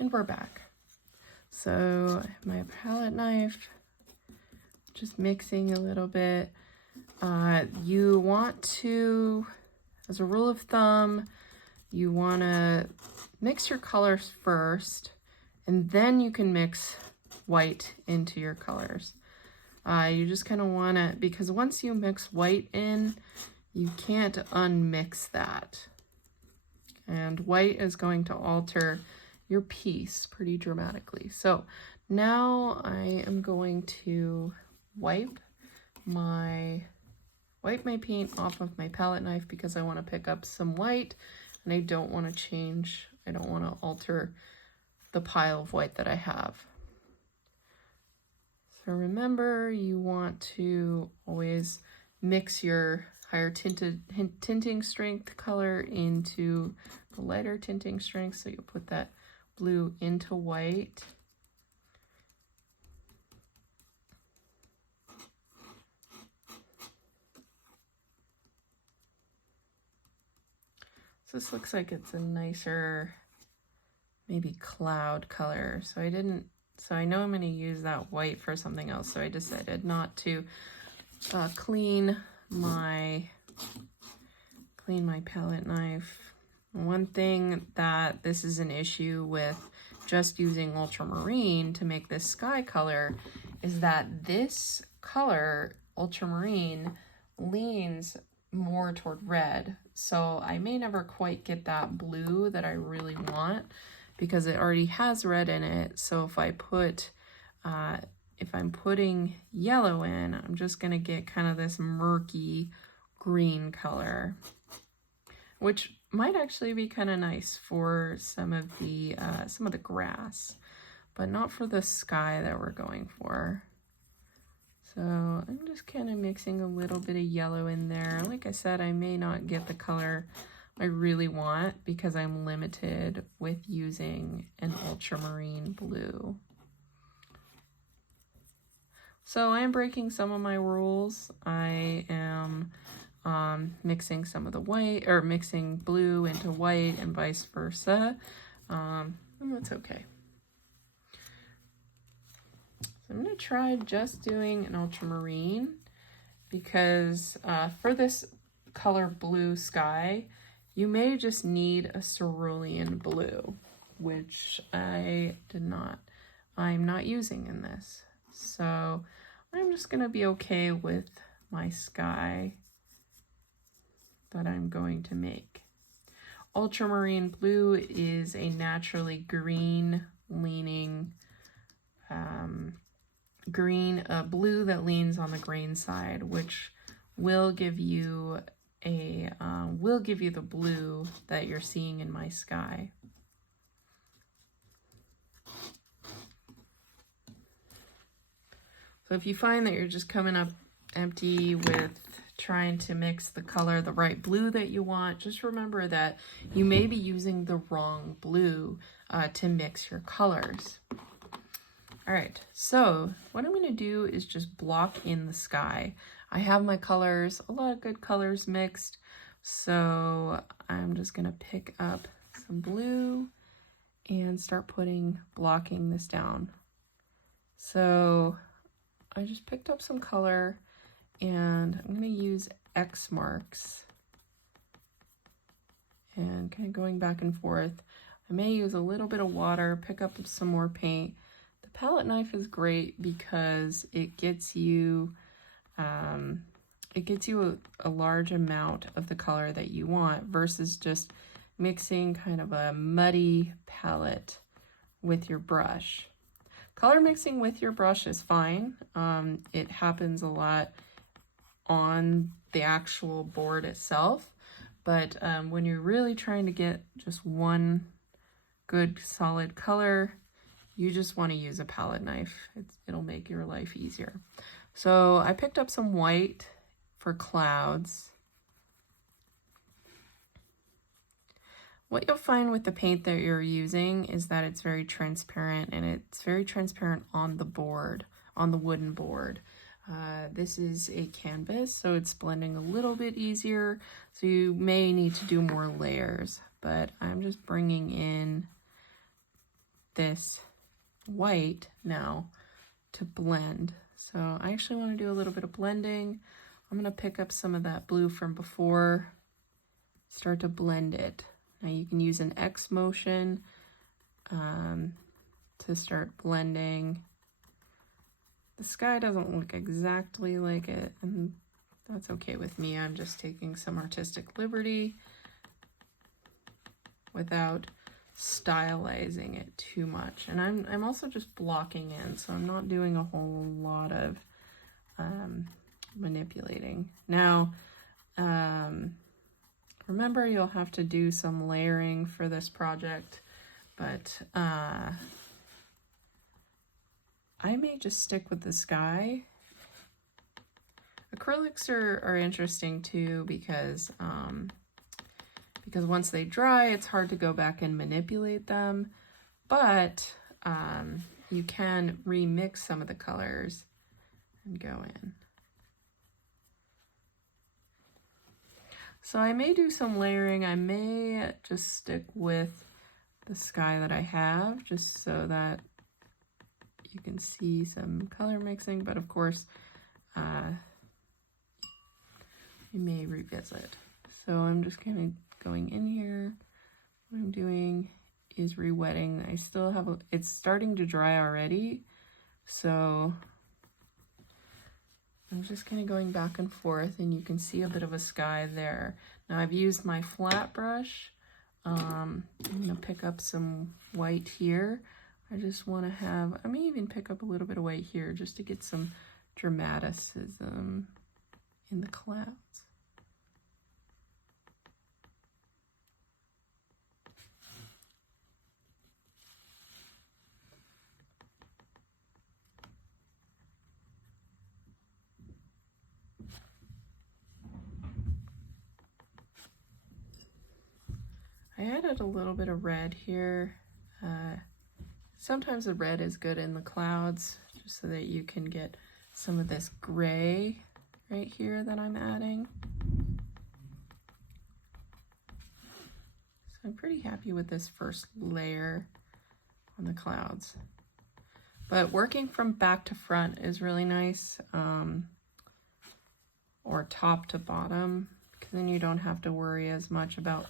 And we're back. So I have my palette knife, just mixing a little bit. You want to, as a rule of thumb, you want to mix your colors first, and then you can mix white into your colors. You just kind of want to, because once you mix white in, you can't unmix that. And white is going to alter your piece pretty dramatically. So now I am going to wipe my paint off of my palette knife because I want to pick up some white and I don't want to alter the pile of white that I have. So remember, you want to always mix your higher tinting strength color into the lighter tinting strength. So you'll put that blue into white. So this looks like it's a nicer, maybe cloud color. So I know I'm going to use that white for something else. So I decided not to clean my palette knife. One thing that this is an issue with just using ultramarine to make this sky color is that this color, ultramarine, leans more toward red. So I may never quite get that blue that I really want because it already has red in it. So if I put, if I'm putting yellow in, I'm just gonna get kind of this murky green color, which might actually be kind of nice for some of the grass, but not for the sky that we're going for. So I'm just kind of mixing a little bit of yellow in there. Like I said, I may not get the color I really want because I'm limited with using an ultramarine blue. So I'm breaking some of my rules. I am mixing some of the white, or mixing blue into white and vice versa. And that's okay. So I'm going to try just doing an ultramarine because for this color blue sky, you may just need a cerulean blue, which I'm not using in this. So I'm just going to be okay with my sky that I'm going to make. Ultramarine blue is a naturally green leaning blue that leans on the green side, which will give you the blue that you're seeing in my sky. So if you find that you're just coming up empty with trying to mix the right blue that you want, just remember that you may be using the wrong blue to mix your colors. All right, so what I'm going to do is just block in the sky. I have my colors, a lot of good colors mixed, so I'm just going to pick up some blue and start blocking this down. So I just picked up some color and I'm going to use X marks and kind of going back and forth. I may use a little bit of water, pick up some more paint. The palette knife is great because it gets you a large amount of the color that you want versus just mixing kind of a muddy palette with your brush. Color mixing with your brush is fine. It happens a lot on the actual board itself, but when you're really trying to get just one good solid color, you just want to use a palette knife. It'll make your life easier. So I picked up some white for clouds. What you'll find with the paint that you're using is that it's very transparent, and it's very transparent on the board, on the wooden board. This is a canvas, so it's blending a little bit easier, so you may need to do more layers, but I'm just bringing in this white now to blend. So I actually want to do a little bit of blending. I'm going to pick up some of that blue from before, start to blend it. Now you can use an X motion to start blending. The sky doesn't look exactly like it, and that's okay with me. I'm just taking some artistic liberty without stylizing it too much. And I'm also just blocking in, so I'm not doing a whole lot of manipulating. Now, remember, you'll have to do some layering for this project, but I may just stick with the sky. Acrylics are interesting too because once they dry, it's hard to go back and manipulate them, but you can remix some of the colors and go in. So I may do some layering. I may just stick with the sky that I have, just so that you can see some color mixing, but of course, you may revisit. So I'm just kind of going in here. What I'm doing is re-wetting. I still have, it's starting to dry already, so I'm just kind of going back and forth, and you can see a bit of a sky there. Now I've used my flat brush. I'm gonna pick up some white here. I just want to have, I may even pick up a little bit of white here just to get some dramaticism in the clouds. I added a little bit of red here. Sometimes the red is good in the clouds, just so that you can get some of this gray right here that I'm adding. So I'm pretty happy with this first layer on the clouds. But working from back to front is really nice, or top to bottom, because then you don't have to worry as much about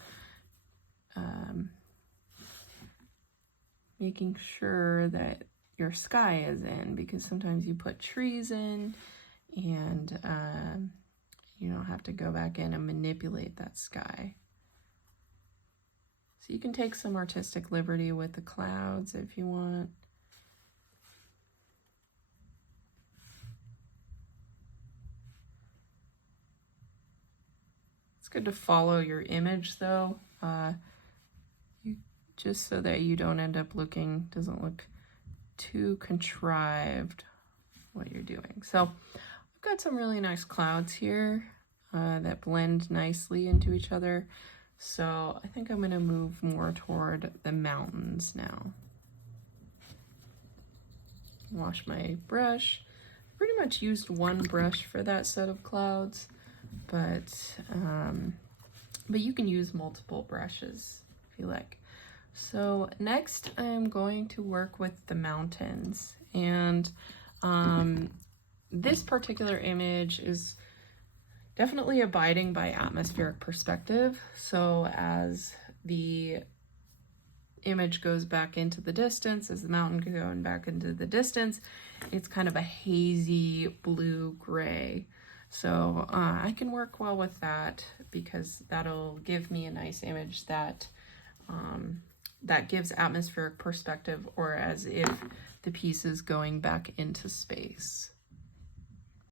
making sure that your sky is in, because sometimes you put trees in and you don't have to go back in and manipulate that sky. So you can take some artistic liberty with the clouds if you want. It's good to follow your image though, just so that you don't end up looking, doesn't look too contrived what you're doing. So I've got some really nice clouds here that blend nicely into each other. So I think I'm going to move more toward the mountains now. Wash my brush. Pretty much used one brush for that set of clouds, but you can use multiple brushes if you like. So next I'm going to work with the mountains, and this particular image is definitely abiding by atmospheric perspective. So as the image goes back into the distance, as the mountain going back into the distance, it's kind of a hazy blue-gray. So I can work well with that, because that'll give me a nice image that that gives atmospheric perspective, or as if the piece is going back into space.